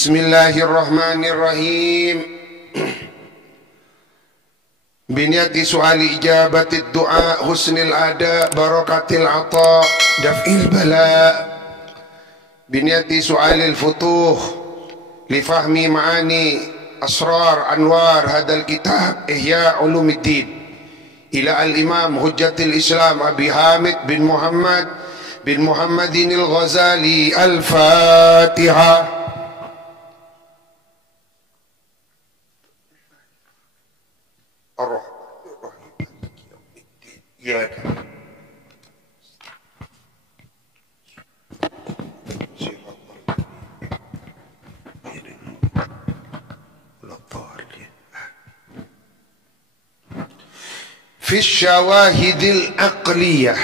Bismillahirrahmanirrahim. Biniati su'ali ijabati du'a husnil ada barakatil ata daf'il bala. Biniati su'alil futuh li fahmi ma'ani asrar anwar hadal kitab Ihya Ulumuddin ila al-imam hujjatil Islam Abi Hamid bin Muhammad bin Muhammadin al-Ghazali. Al-Fatihah. Fi syawahidil aqliyah.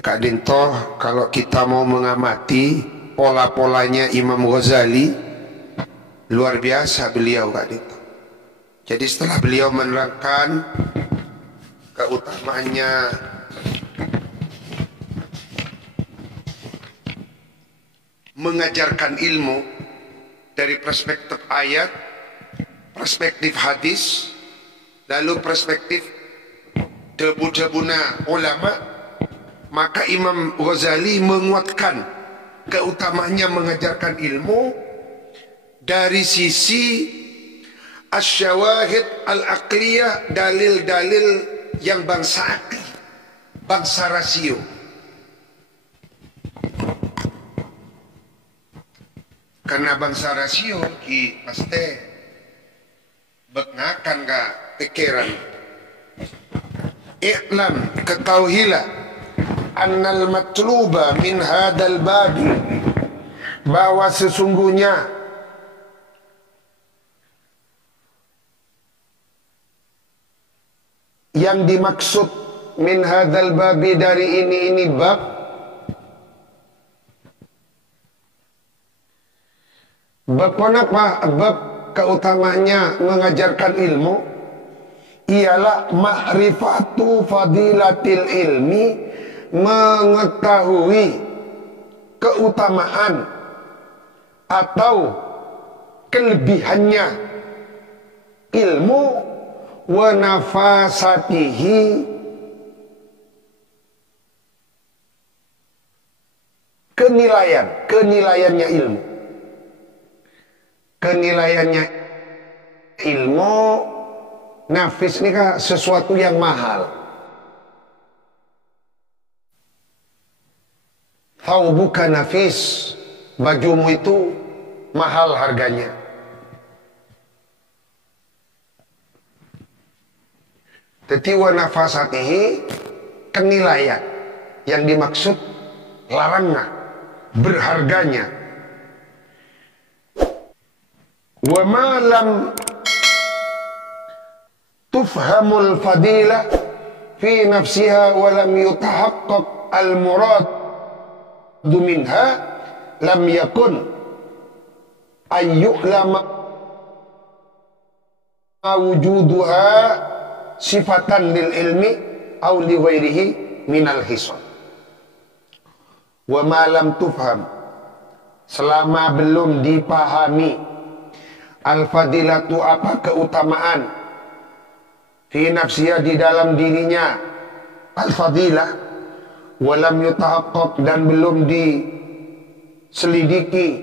Kak Dinto, kalau kita mau mengamati pola-polanya Imam Ghazali, luar biasa beliau, Kak Dinto. Jadi setelah beliau menerangkan keutamaannya mengajarkan ilmu dari perspektif ayat, perspektif hadis, lalu perspektif debu-debuna ulama, maka Imam Ghazali menguatkan keutamaannya mengajarkan ilmu dari sisi asyawahid al-aqliyah, dalil-dalil yang bangsa akli, bangsa rasio. Karena bangsa rasio ki pasti bengakan ka pikiran. I'lam, ketahuilah, annal matluba min hadal babi, bahwa sesungguhnya yang dimaksud min hadal babi dari ini bab, bab apa? Bab keutamanya mengajarkan ilmu ialah ma'rifatu fadilatil ilmi, mengetahui keutamaan atau kelebihannya ilmu, wa nafasatihi, kenilaiannya ilmu. Kenilaiannya ilmu, nafis ini kan sesuatu yang mahal. Thawbuka nafis, bajumu itu mahal harganya. Jadi wa nafasatihi, kenilaian yang dimaksud larangnya, berharganya. Wa ma lam tufhamul fadilah fi nafsiha wa lam yutahaqqaq al murad minha lam yakun ayyu'lama wujuduha sifatan lil ilmi aw li ghairihi minal hisab. Wa ma lam tufham, selama belum dipahami, al-fadilatu, apa keutamaan, fi nafsiya, di dalam dirinya, al-fadilah, walam yutahaqqaq, dan belum diselidiki,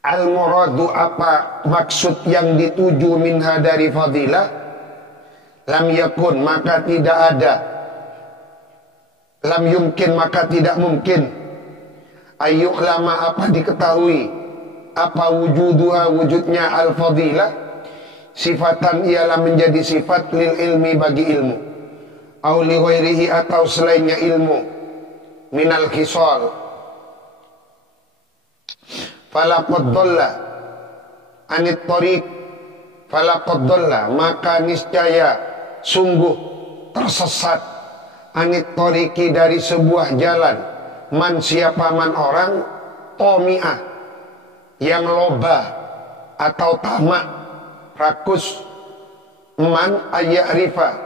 al-muradu, apa maksud yang dituju minha dari fadilah, lam yakun, maka tidak ada, lam yumkin, maka tidak mungkin, ayyuk lama, apa diketahui, apa wujuduha, wujudnya al-fadilah, sifatan, ialah menjadi sifat lil ilmi, bagi ilmu, au li ghairihi, atau selainnya ilmu, minal khisal. Falaqad dhalla anit tariq, falaqad dhalla, maka niscaya sungguh tersesat, anit tariqi, dari sebuah jalan, man, siapa man orang, tomi'ah, yang loba atau tamak, rakus, man ayya'rifa,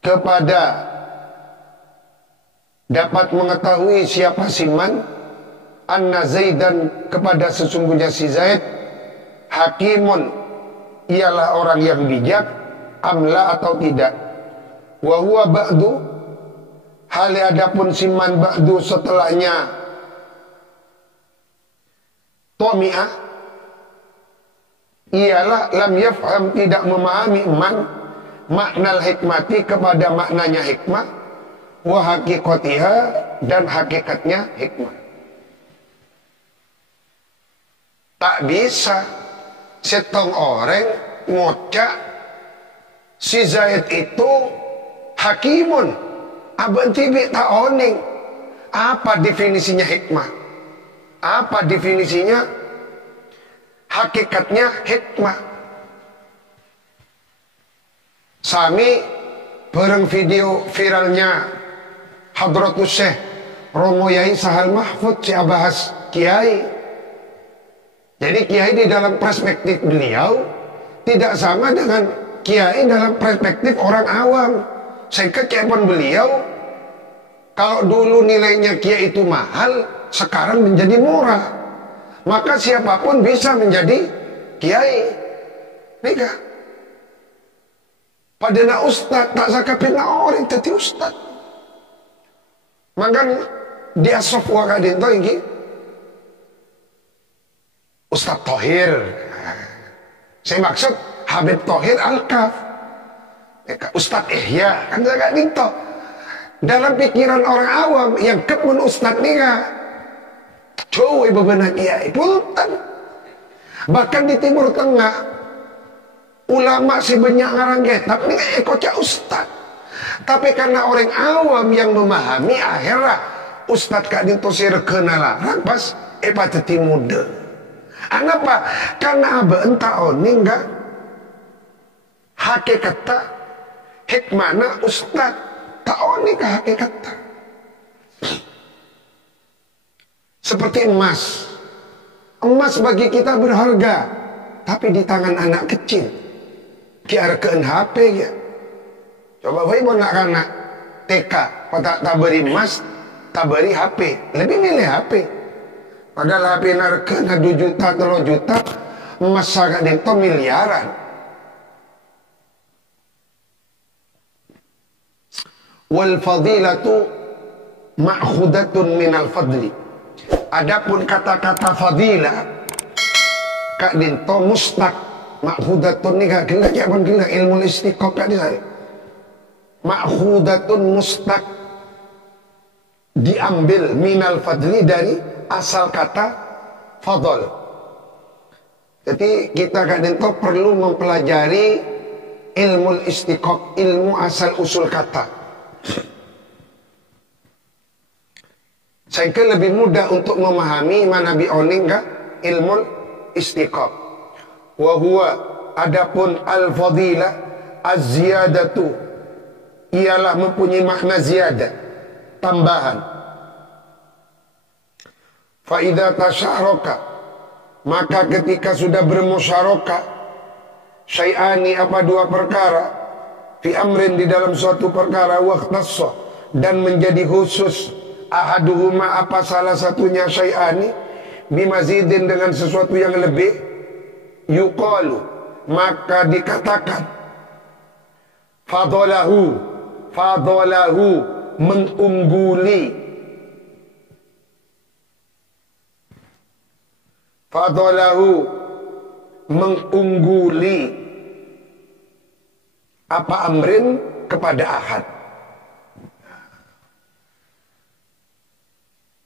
kepada dapat mengetahui siapa si Man, anna Zaidan, kepada sesungguhnya si Zaid, hakimun, ialah orang yang bijak, amla atau tidak. Wa huwa ba'du, hal adapun si Man ba'du setelahnya tomi'ah, ialah lam yafham, tidak memahami Man maknal hikmati, kepada maknanya hikmah, wa haqiqatiha, dan hakikatnya hikmah. Tak bisa setong orang ngocak si Zaid itu hakimun, abang tibi tak oning. Apa definisinya hikmah? Apa definisinya hakikatnya hikmah? Sami bareng video viralnya Hadratus Syekh Romo Yai Sahal Mahfud, si bahas kiai. Jadi kiai di dalam perspektif beliau tidak sama dengan kiai dalam perspektif orang awam. Saya kecepan beliau, kalau dulu nilainya kiai itu mahal, sekarang menjadi murah. Maka siapapun bisa menjadi kiai. Nikah. Padahal ustad tak sakapin orang tadi ustad. Maka dia sofwa kadin to ini Ustad Thohir. Saya maksud Habib Thohir Al-Kaf. Ustad Ihya kan agak dinto. Dalam pikiran orang awam yang kepun ustad nika, cowe bebenah kiai pultan. Bahkan di Timur Tengah, ulama si banyak ngarang kitab nih kocak ustad. Tapi karena orang awam yang memahami, akhirnya ustad kak dinto sirkenalarang pas pateti muda. Kenapa? Karena abah entah oning enggak hakikatnya hikmana ustad tak oning ke hakikatnya. Seperti emas. Emas bagi kita berharga, tapi di tangan anak kecil kiarkeun HP ya. Coba bae mau nak anak TK, tak beri emas, tak beri HP, lebih milih HP. Padahal HP narkeun 2 juta, 3 juta, emas sagak dento miliaran. Wal fadilatu ma'khudatun minal fadli. Adapun kata-kata fadilah kak dinto mustaq, ma'khudatun ni kak gila kaya pun gila ilmu istiqoq kak disari. Ma'khudatun mustaq, diambil minal fadli, dari asal kata fadl. Jadi kita kak dinto perlu mempelajari ilmu istiqoq, ilmu asal usul kata. Saya kira lebih mudah untuk memahami mana bioning enggak ilmu istiqaq. Wa huwa, adapun al-fadilah az-ziyadatu, ialah mempunyai makna ziyadah, tambahan. Fa idza tasyaraka, maka ketika sudah bermusyarakah, syai'ani, apa 2 perkara, fi amrin, di dalam suatu perkara, waqtassa, dan menjadi khusus, ahaduhuma, apa salah satunya, syai'ani, bimazidin, dengan sesuatu yang lebih, yuqalu, maka dikatakan, fadalahu, fadalahu, mengungguli, fadalahu, mengungguli, apa amrin, kepada ahad.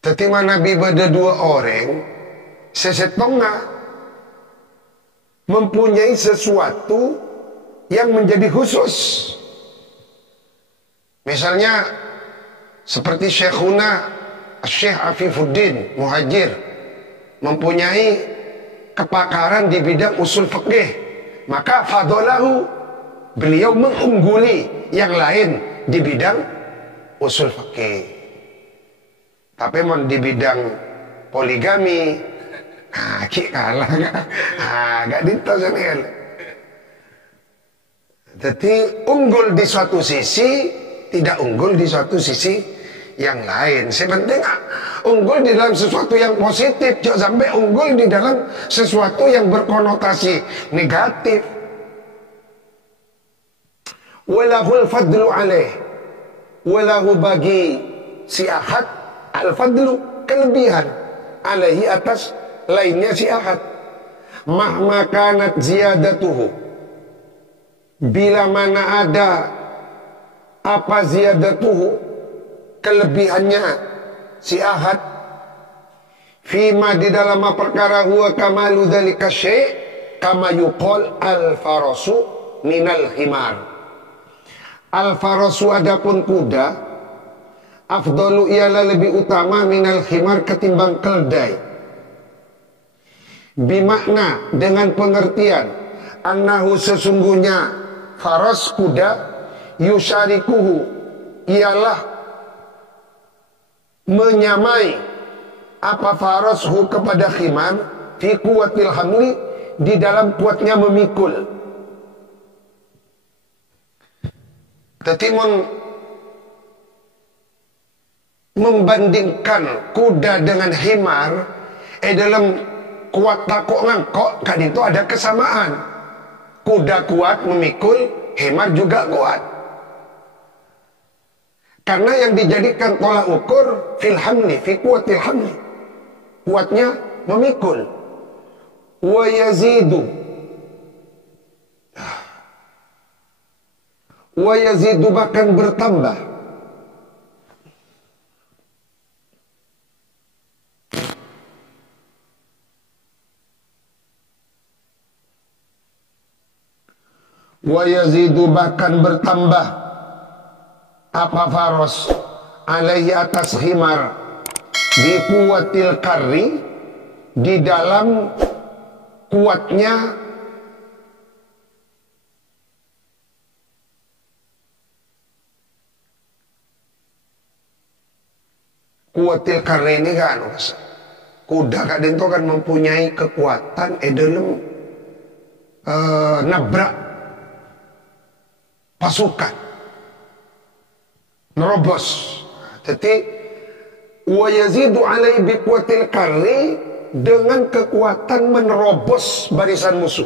Ketika Nabi pada 2 orang, sesetengah mempunyai sesuatu yang menjadi khusus. Misalnya seperti Syekhuna Syekh Afifuddin Muhajir mempunyai kepakaran di bidang usul fikih, maka fadalahu, beliau mengungguli yang lain di bidang usul fikih. Tapi mau di bidang poligami, kalah gak ditasan. Jadi unggul di suatu sisi, tidak unggul di suatu sisi yang lain. Sepenting unggul di dalam sesuatu yang positif, jangan sampai unggul di dalam sesuatu yang berkonotasi negatif. Walahul fadlu alaih, walahu bagi si ahad al fadlu, kelebihan, alaihi atas lainnya si ahad. Mahma kanat ziyadatuhu, bila mana ada apa ziyadatuhu, kelebihannya si ahad, fima di dalam perkara huwa kamalu dzalika syai' kama yuqal al farasu minal himar. Al farasu adapun kuda, afdalu ialah lebih utama minal himar ketimbang keledai. Bimakna dengan pengertian annahu sesungguhnya faras kuda yusyarikuhu ialah menyamai apa farashu kepada khimar fi kuwatil hamli di dalam kuatnya memikul. Tetimun membandingkan kuda dengan himar dalam kuat takok ngangkok, kan itu ada kesamaan. Kuda kuat memikul, himar juga kuat. Karena yang dijadikan tolak ukur fil hamli, fi kuatil hamli, kuatnya memikul. Wa yazidu bahkan bertambah. Wa yazidu bahkan bertambah apa faros alaihi atas himar di kuatil karri di dalam kuatnya kuatil karri ini kan kuda kadang itu kan mempunyai kekuatan dalam nabrak pasukan, nerobos. Jadi wa yazidu alaihi bi quwwatil karri, dengan kekuatan menerobos barisan musuh.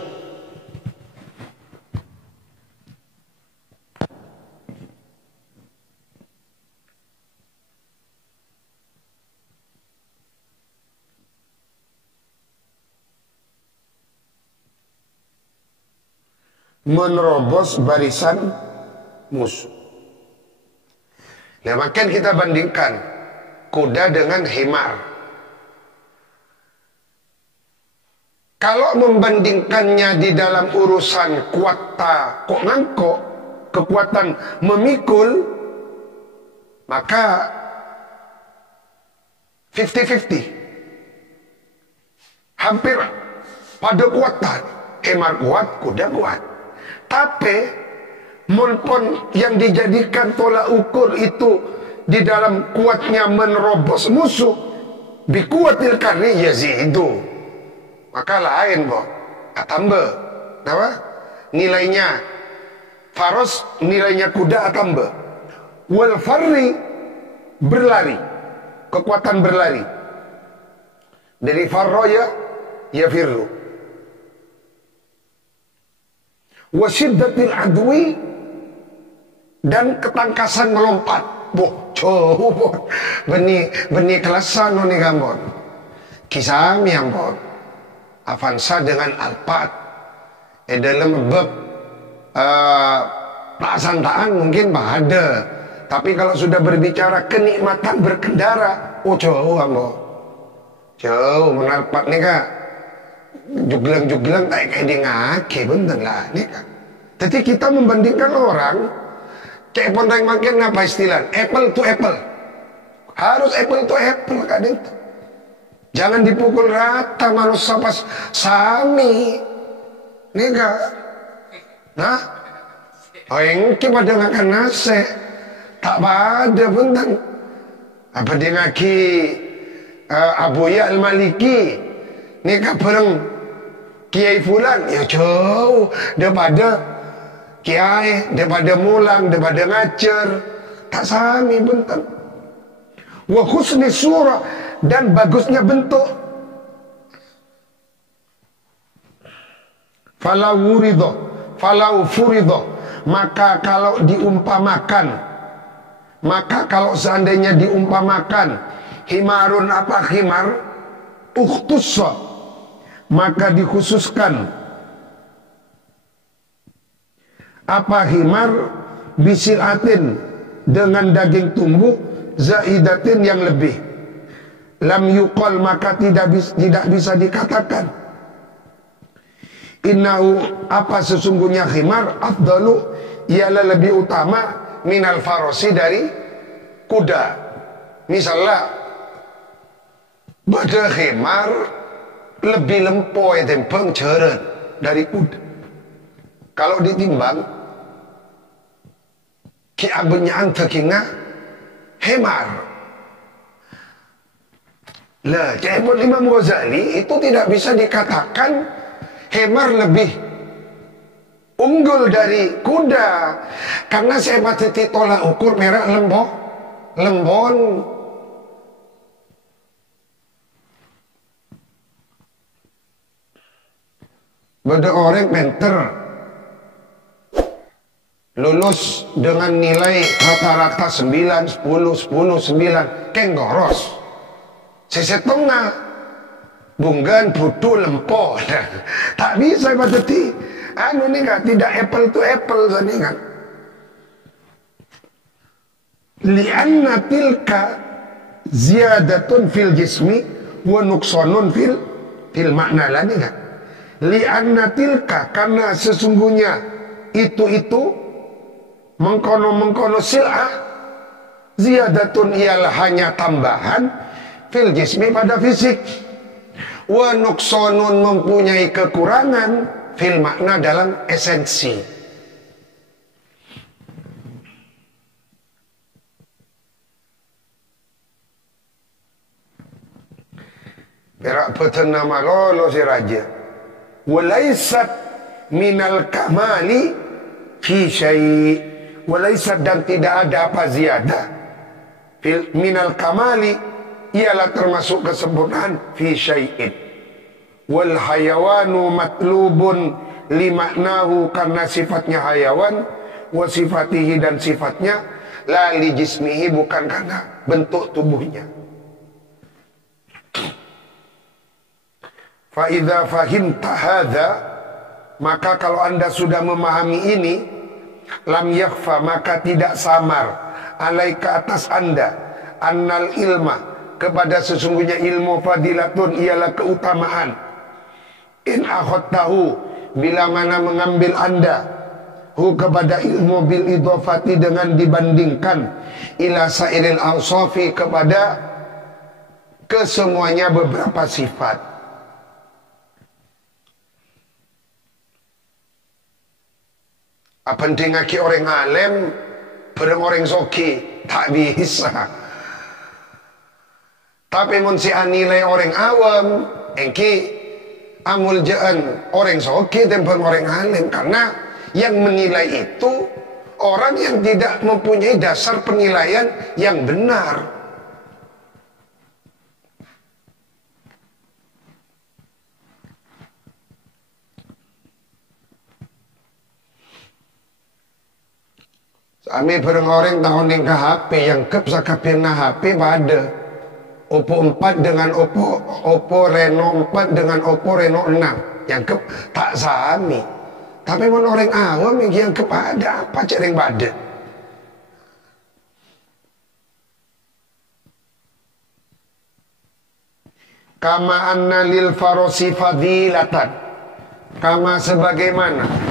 Menerobos barisan musuh. Nah, makin kita bandingkan kuda dengan himar. Kalau membandingkannya di dalam urusan kuata kok ngangkok, kekuatan memikul, maka 50-50. Hampir pada kuatan. Himar kuat, kuda kuat. Tapi mumpun yang dijadikan tolak ukur itu di dalam kuatnya menerobos musuh, bi kuatil karri yazidu, maka lain boh, tambah. Apa? Nilainya faros, nilainya kuda tambah. Wal farri berlari, kekuatan berlari. Dari farroya ya firru. Wasiddatil adwi, dan ketangkasan melompat. Boh, coba beni kelasan nih gambon. Kisami ambon. Avanza dengan alpat. Dalam bab pelaksanaan mungkin ada. Tapi kalau sudah berbicara kenikmatan berkendara, oh jauh ambon. Jauh menalpat nih kak. Juglang-juglang kayak di ngake bener lah nih kan. Jadi kita membandingkan orang kayak pondeng makin apa istilah apple to apple, harus apple to apple kan itu. Jangan dipukul rata manusia pas sami nih kak. Nah yang pada makan nasi tak pada bener apa dia ngaki Abuya Al-Maliki nih kak bareng Kiai Fulan ya jauh daripada Kiai, daripada mulang, daripada ngajar, tak sami bentar. wa husni surah, dan bagusnya bentuk. Falau furido, maka kalau diumpamakan, maka kalau seandainya diumpamakan himarun apa himar, ukhtussa, maka dikhususkan apa himar bisilatin, dengan daging tumbuh, zaidatin yang lebih, lam yuqal, maka tidak bisa dikatakan innahu, apa sesungguhnya himar, afdalu, ialah lebih utama, minal farosi, dari kuda. Misalnya pada himar lebih lempoy tempeng ceren dari kuda. Kalau ditimbang ki abunya antakina himar. Lah, Cahibul Imam Ghazali itu tidak bisa dikatakan himar lebih unggul dari kuda, karena saya batiti tolak ukur merah lembon. Beda orang pinter lulus dengan nilai rata-rata 9, 10, 10, 9, kenggoros sesetengah bunggan butuh lempo. Tak bisa bateti anu nih kan, tidak apple to apple tadi kan. Lianna tilka ziyadatun fil jismi wa nuqsanun fil makna lah nih kan. Lianna tilka, karena sesungguhnya itu mengkono sil'ah, ziyadatun ialah hanya tambahan, fil jismi pada fisik, wa nuqsanun mempunyai kekurangan, fil makna dalam esensi. Berak beten nama lolo si raja. Walaisat minal kamali fi syai', walaisat, dan tidak ada apa ziyadah minal kamali, ialah termasuk kesempurnaan, fi syai'in. Wal hayawanu matlubun limaknahu, karena sifatnya hayawan, wa sifatihi, dan sifatnya, la li jismihi, bukan karena bentuk tubuhnya. Fa idza fahimta hadza, maka kalau anda sudah memahami ini, lam yakhfa, maka tidak samar, alaika, atas anda, annal ilma, kepada sesungguhnya ilmu, fadilatun, ialah keutamaan, in akhadtahu, bila mana mengambil anda, hu, kepada ilmu, bil idhofati, dengan dibandingkan, ila sairil awsafi, kepada kesemuanya beberapa sifat. Apa penting aki orang alim bareng orang soki, tak bisa. Tapi mun si anilai orang awam, engki amul jaan orang soki tempeng orang alim, karena yang menilai itu orang yang tidak mempunyai dasar penilaian yang benar. Kami bareng orang tahun yang ke HP, yang kep sakapir na HP pada Oppo 4 dengan Oppo Reno 4 dengan Oppo Reno 6, yang kep tak sami. Tapi mun orang awam yang kep ada apa cek yang pada. Kama anna lil farosi fadilatan, kama sebagaimana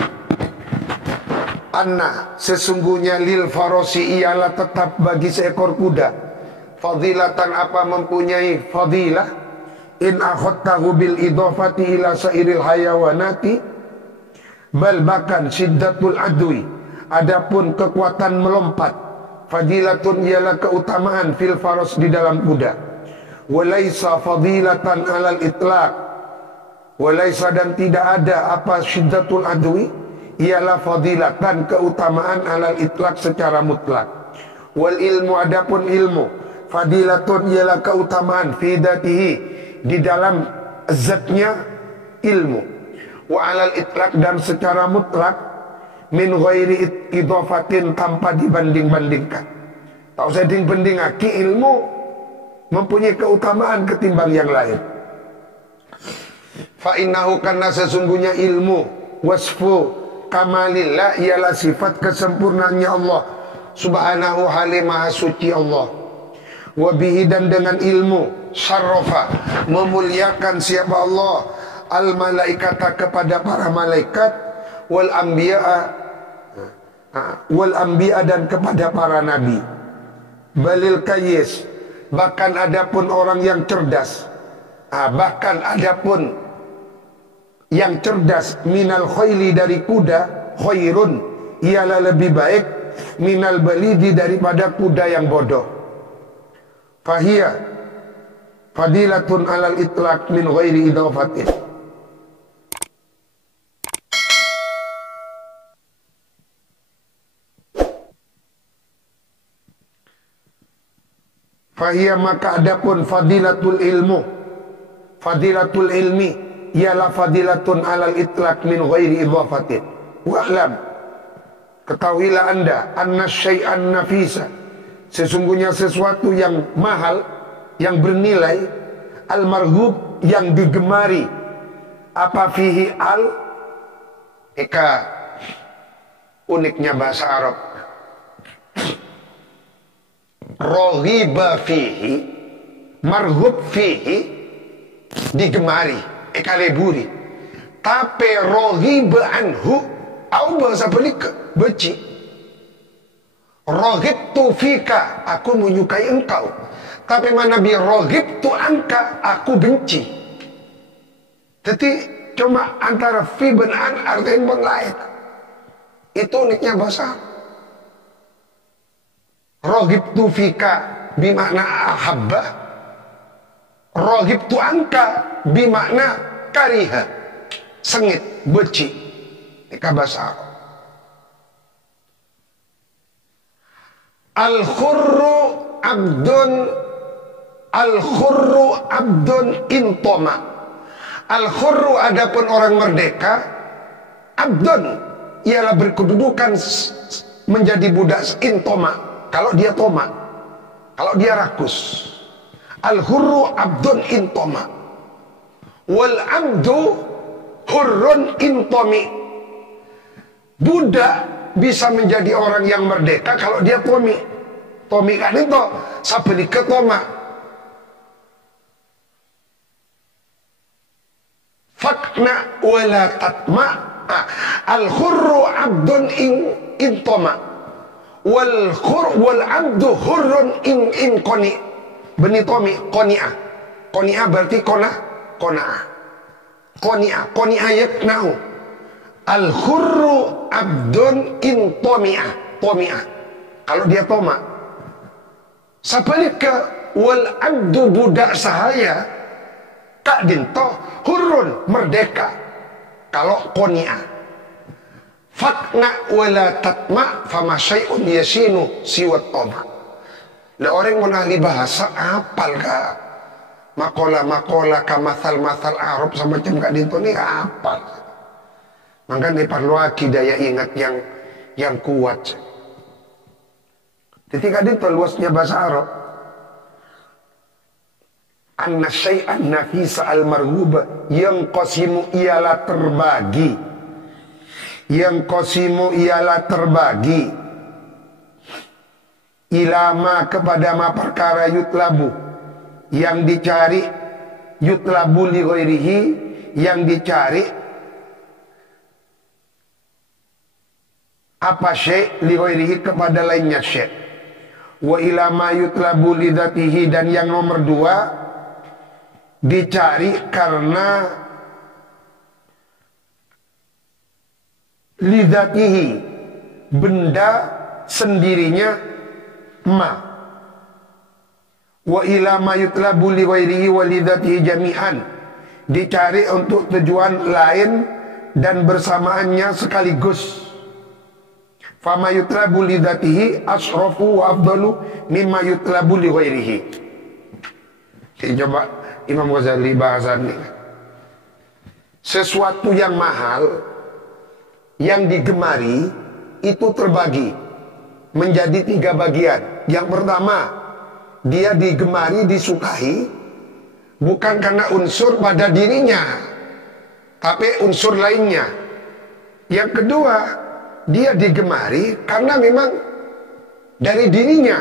anna sesungguhnya lil farosi ialah tetap bagi seekor kuda, fadilatan apa mempunyai fadilah, in akhadtahu bil idhafati ila sairil hayawanati, bal bahkan syiddatul adwi, adapun kekuatan melompat, fadilatun ialah keutamaan fil faros, di dalam kuda, walaisa fadilatan alal itlaq, walaisa, dan tidak ada apa syiddatul adwi, ialah fadilatan keutamaan alal itlaq secara mutlak. Wal ilmu, adapun ilmu, fadilatun ialah keutamaan fi dzatihi di dalam zatnya ilmu, wa alal itlaq dan secara mutlak, min ghairi idhafatin tanpa dibanding-bandingkan. Tak usah dibandingkan, ilmu mempunyai keutamaan ketimbang yang lain. Fa innahu karena sesungguhnya ilmu wasfu kamalillah ialah sifat kesempurnaannya Allah subhanahu maha suci Allah. Wabihi dan dengan ilmu syarrafa memuliakan siapa Allah al malaikata kepada para malaikat, wal anbiya dan kepada para nabi. Balil kayyis, bahkan adapun orang yang cerdas, bahkan adapun yang cerdas, minal khayli dari kuda, khairun ialah lebih baik, minal balidi daripada kuda yang bodoh. Fahiyah fadilatun alal itlaq min ghairi idhafatin. Fahiyah maka adapun fadilatul ilmu, fadilatul ilmi ialah fadilatun alal itlaq min ghairi idhafatin. Wa'lam, ketahuilah anda, anna syai'an nafisa, sesungguhnya sesuatu yang mahal, yang bernilai, al-marhub yang digemari, apa fihi al, uniknya bahasa Arab, raghiba fihi, marhub fihi, digemari, leburi, tapi raghiba anhu, au bahasa pelik benci. Raghibtu fika, aku menyukai engkau. Tapi mana bi raghibtu anka, aku benci. Jadi cuma antara fi dan an artinya lain. Itu uniknya bahasa. Raghibtu fika bimakna ahabba, raghibtu anka bimakna kariha, sengit, benci. Ini bahasa Arab. Al-khurru abdun intoma. Al-khurru adapun orang merdeka, abdun ialah berkedudukan menjadi budak intoma. Kalau dia toma, kalau dia rakus. Al-khurru abdun intoma, wal abdu hurrun intomi. Budak bisa menjadi orang yang merdeka kalau dia tomi. Tomi kan itu sabeni ketoma. Fakna wala tatma. Al-khurru abdun intoma, wal abdu hurrun in koni. Beni tomi konia. Konia berarti kona. Konia yaknau. Al-khurru abdun in tomi'ah. Kalau dia toma. Sebaliknya wal abdu budak sahaya kak dinto hurun merdeka. Kalau qoni'ah. Fakna wala tatma fama syai'un yasinu siwat toma. Lah orang yang ahli bahasa apal ka makola ka masal Arab semacam kak dinto ni apal. Maka ini perlu daya ingat yang kuat. Ketika itu luasnya bahasa Arab. Anna syai'an nafisa al-marhuba yang qasimu ialah terbagi. Yang qasimu ialah terbagi. Ilama kepada ma perkara yutlabu. Yang dicari yutlabu li ghairihi, yang dicari apa syai' li ghairihi kepada lainnya syai'. Wa ila ma yutlabu li dzatihi, dan yang nomor dua dicari karena li dzatihi benda sendirinya ma. Wa ila ma yutlabu li ghairihi wa li dzatihi jami'an, dicari untuk tujuan lain dan bersamaannya sekaligus. Fama yutlabu li dzatihi asrafu wa afdalu mimma yutlabu li ghairihi. Coba Imam Ghazali bahasannya. Sesuatu yang mahal yang digemari itu terbagi menjadi 3 bagian. Yang pertama, dia digemari, disukai bukan karena unsur pada dirinya, tapi unsur lainnya. Yang kedua, dia digemari karena memang dari dirinya.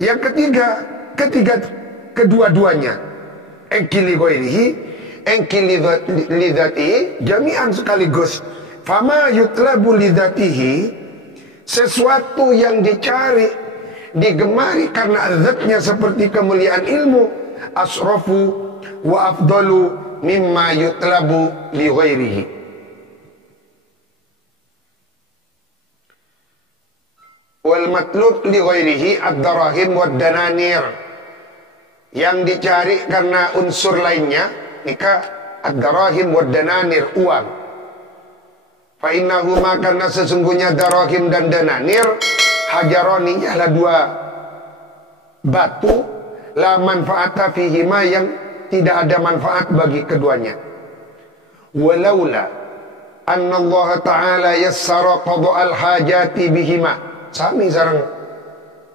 Yang ketiga, kedua-duanya, engkili ghairihi, engkili lidzatihi, jami'an sekaligus. Fama yutlabu lidzatihi, sesuatu yang dicari, digemari karena zatnya seperti kemuliaan ilmu, asrafu wa afdalu mimma yutlabu li ghairihi. Wal matlub li ghairihi ad-darahim wad dananir. Yang dicari karena unsur lainnya, nikah ad-darahim wad dananir, uang. Fa innahuma, karena sesungguhnya darahim dan dananir, hajaroni, ialah 2 batu, la manfaata fihima, yang tidak ada manfaat bagi keduanya. Walaula anna Allah Ta'ala yassara qada'al hajati bihima. Sami sareng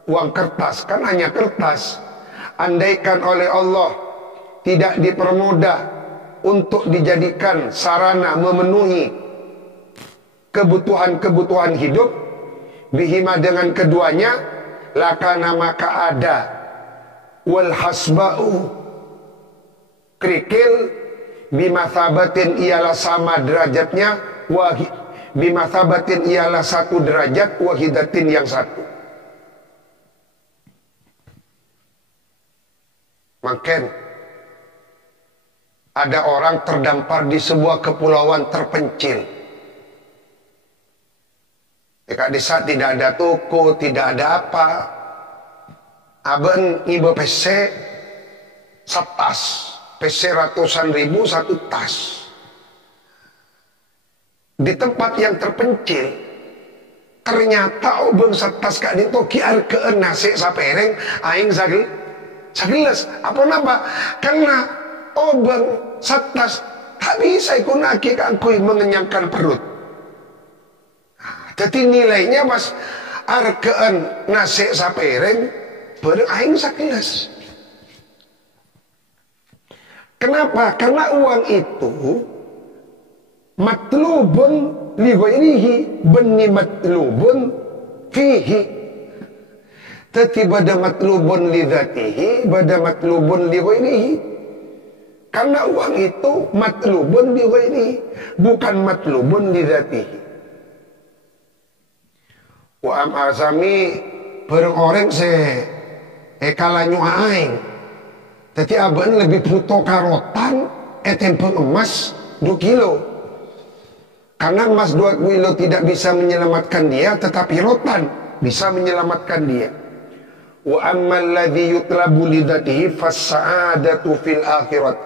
uang kertas, kan hanya kertas. Andaikan oleh Allah tidak dipermudah untuk dijadikan sarana memenuhi kebutuhan-kebutuhan hidup, bihima, dengan keduanya, lakana, maka ada, wal hasba'u, kerikil, bimathabatin, ialah sama derajatnya, bimathabatin, ialah 1 derajat, wahidatin, yang 1. Makin ada orang terdampar di sebuah kepulauan terpencil. Dekat desa tidak ada toko, tidak ada apa. Aben ibu PC setas, PC ratusan ribu 1 tas. Di tempat yang terpencil, ternyata obeng setas kak ditoki arkeun nasi sapereng aing sagelas. Apa napa? Karena obeng setas tak bisa ikunaki kangkui mengenyangkan perut. Jadi nilainya pas arkeun nasi sapereng bareng aing sagelas. Kenapa? Karena uang itu matlubun li ghairihi, beni matlubun fihi. Tati bada matlubun li dzatihi, bada matlubun li ghairihi. Karena uang itu matlubun li ghairihi, bukan matlubun li dzatihi. Wa am asami bareng orang se kalanyu aing. Tadi aban lebih butuh karotan tempeng emas 2 kilo. Karena emas 2 kilo tidak bisa menyelamatkan dia, tetapi rotan bisa menyelamatkan dia. Wa ammal ladzi yutlabu lidzatihi fas-sa'adatu fil akhirat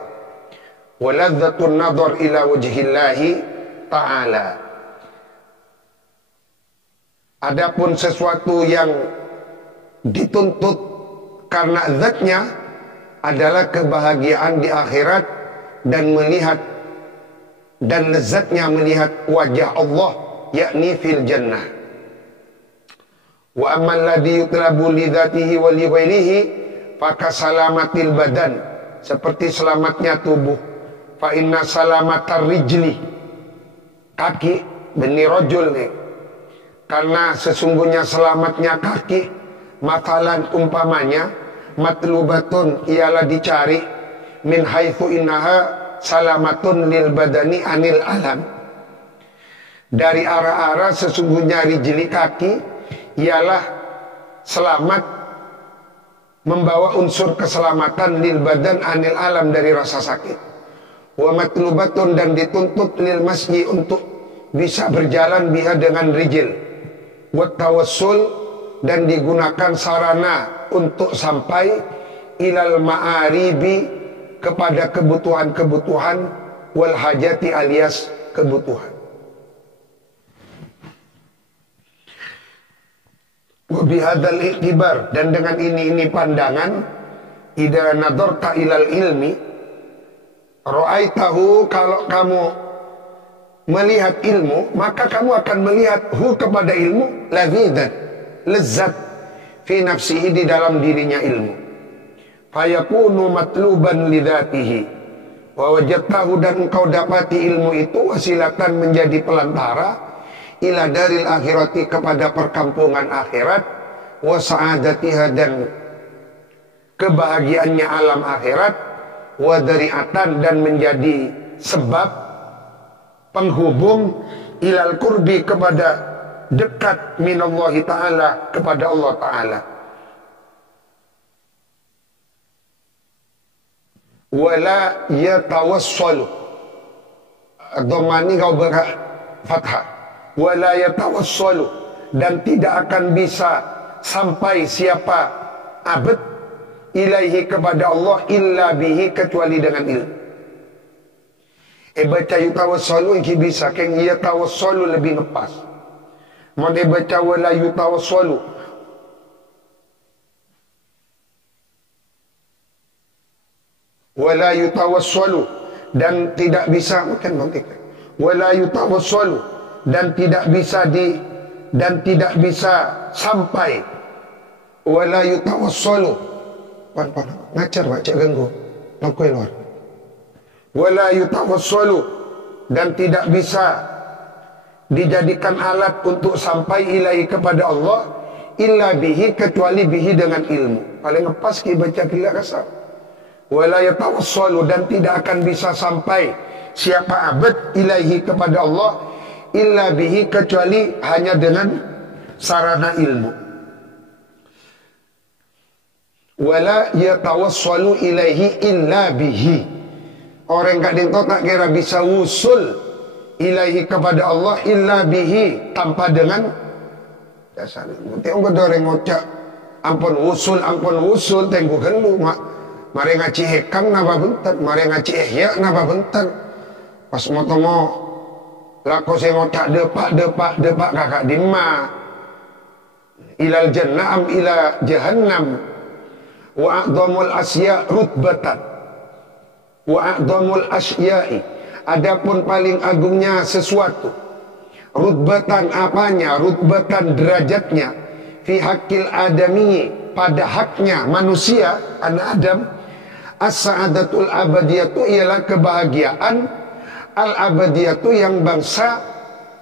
wa ladzatun nadhar ila wajhillahi ta'ala. Adapun sesuatu yang dituntut karena zatnya adalah kebahagiaan di akhirat dan melihat dan lezatnya melihat wajah Allah, yakni fil jannah. Wa ammal ladzi yutlabu li dzatihi wa li ghairihi fakasalamatil badan, seperti selamatnya tubuh. Fa inna salamatar rijli, kaki, beni rojul nih. Karena sesungguhnya selamatnya kaki, matalan umpamanya, matlubatun, ialah dicari, min haitsu innaha salamatun lil badani anil alam. Dari arah-arah sesungguhnya rijli, kaki, ialah selamat, membawa unsur keselamatan, lil badan anil alam, dari rasa sakit. Wa matlubatun, dan dituntut lil masyi, untuk bisa berjalan biha dengan rijil. Wa tawassul, dan digunakan sarana untuk sampai ilal ma'aribi, kepada kebutuhan-kebutuhan, wal hajati, alias kebutuhan. Wa bihadzal i'tibar, dan dengan ini pandangan, idza nadarta ilal ilmi ra'aitahu, kalau kamu melihat ilmu, maka kamu akan melihat kepada ilmu lazidan, lezat fi nafsihi, di dalam dirinya ilmu. Fayakunu matluban lidzatihi wa wajadtahu, dan engkau dapati ilmu itu wasilatan, menjadi pelantara, ila daril akhirati, kepada perkampungan akhirat, wa sa'adatiha, dan kebahagiaannya alam akhirat, wa dari'atan, dan menjadi sebab penghubung ilal kurbi, kepada dekat minallahi ta'ala, kepada Allah ta'ala. Wala yatawassalu, domani kau berfathah, wala yatawassalu, dan tidak akan bisa sampai siapa abad ilaihi, kepada Allah, illa bihi, kecuali dengan ilmu. Baca yutawassalu iki bisa, keng yatawassalu lebih ngepas. Mau baca wala yutawassalu, wala yutawassalu, dan tidak bisa, wala yutawassalu, dan tidak bisa sampai, wala yutawassalu, ngajar baca ganggu lakoi luar, wala yutawassalu, dan tidak bisa dijadikan alat untuk sampai ilahi, kepada Allah, illa bihi, kecuali bihi, dengan ilmu. Paling ngepas ki baca gila kasar. Wala yatawassalu, dan tidak akan bisa sampai siapa abad ilaihi, kepada Allah, illa bihi, kecuali hanya dengan sarana ilmu. Wala yatawassalu ilaihi illa bihi, orang kadang tak kira bisa wusul ilaihi, kepada Allah, illa bihi, tanpa dengan dasar ilmu. Tengok orang ngocak ampun wusul tengku gelu mak. Mari ngaji hekam napa bentar, mari ngaji ihya napa bentar. Pas mau lako saya ngocak depak kakak dimma ilal jannah am ila jahannam, wa a'dhamul asya rutbatan, wa a'dhamul asya'i, adapun paling agungnya sesuatu, rutbatan apanya, rutbatan derajatnya, fi hakil adami, pada haknya manusia, anak Adam, as-sa'adatul abadiyatu, ialah kebahagiaan al-abadiyatu, yang bangsa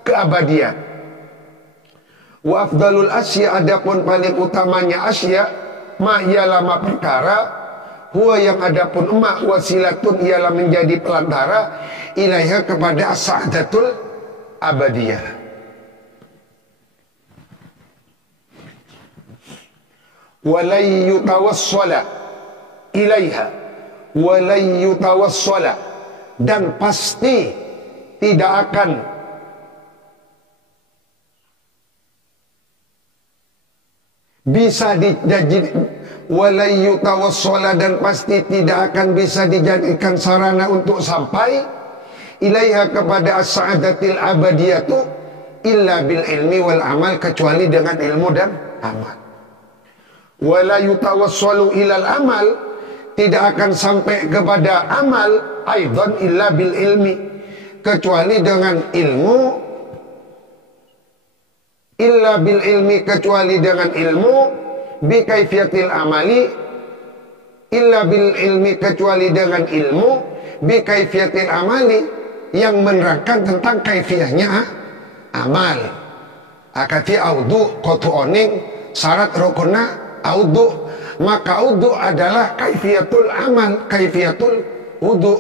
keabadian. Wa afdalul asya, adapun paling utamanya asya, ma ialah ma perkara, huwa yang adapun ma wasilatun, ialah menjadi pelantara, ilaiha, kepada as-sa'adatul abadiyah. Walai yutawassala ilaiha, walai yutawassala, dan pasti tidak akan bisa dijadikan, walai yutawassala, dan pasti tidak akan bisa dijadikan sarana untuk sampai ilaiha, kepada as-sa'adatil abadiyatu, illa bil ilmi wal amal, kecuali dengan ilmu dan amal. Wala yutawassalu ilal amal, tidak akan sampai kepada amal, aidan illa bil ilmi, kecuali dengan ilmu, illa bil ilmi, kecuali dengan ilmu, bi kaifiyatil amali, illa bil ilmi, kecuali dengan ilmu, bi kaifiyatil amali, yang menerangkan tentang kaifiyahnya amal. Akati audu kotu oning, syarat rukunna audu, maka audu adalah kaifiyatul amal, kaifiyatul wudu.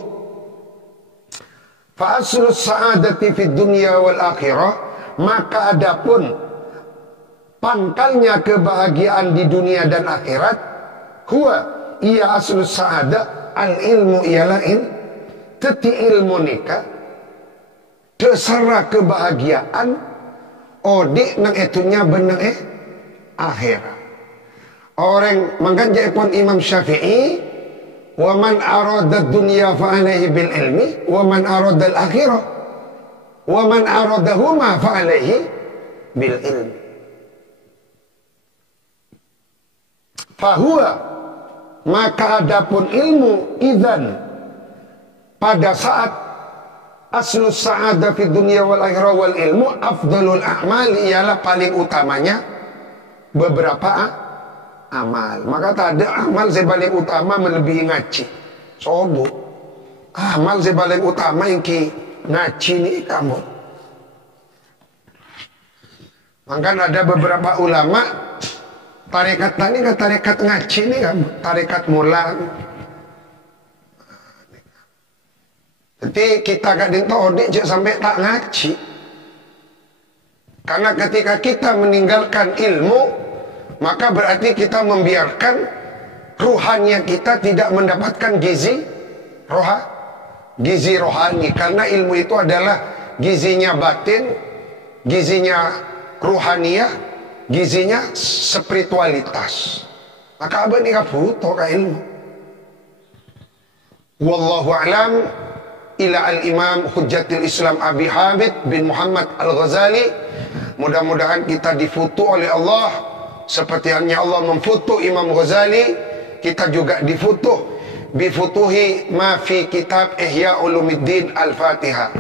Fa aslus sa'adati fid dunya wal akhirah, maka adapun pangkalnya kebahagiaan di dunia dan akhirat, huwa, ia aslus sa'adah, al ilmu, ialah teti ilmu nikah, terserah kebahagiaan odik nang etunya benang akhirat. Orang mengganjak pun Imam Syafi'i, wa man arada dunya fa alaihi bil ilmi, wa man arada al akhirah, wa man aradahuma fa alaihi bil ilmi. Fahuwa, maka adapun ilmu idzan pada saat aslus sa'adah fi dunya wal akhirah wal ilmu afdalul a'mal ialah paling utamanya beberapa amal. Maka tak ada amal yang paling utama melebihi ngaji. Sobo amal yang paling utama yang ki ngaji ni kamu. Maka ada beberapa ulama tarekat ini kan tarekat ngaji ni kan, tarekat mula. Jadi kita kadang todik sampai tak ngaji. Karena ketika kita meninggalkan ilmu, maka berarti kita membiarkan ruhaninya kita tidak mendapatkan gizi rohani. Karena ilmu itu adalah gizinya batin, gizinya ruhaniyah, gizinya spiritualitas. Maka abang ni butuh ke ilmu. Wallahu a'lam. Ila al-imam Hujjatul Islam Abi Hamid bin Muhammad Al-Ghazali. Mudah-mudahan kita difutu oleh Allah seperti halnya Allah memfutu Imam Ghazali. Kita juga difutuh bifutuhi ma fi kitab Ihya Ulumuddin Al-Fatihah.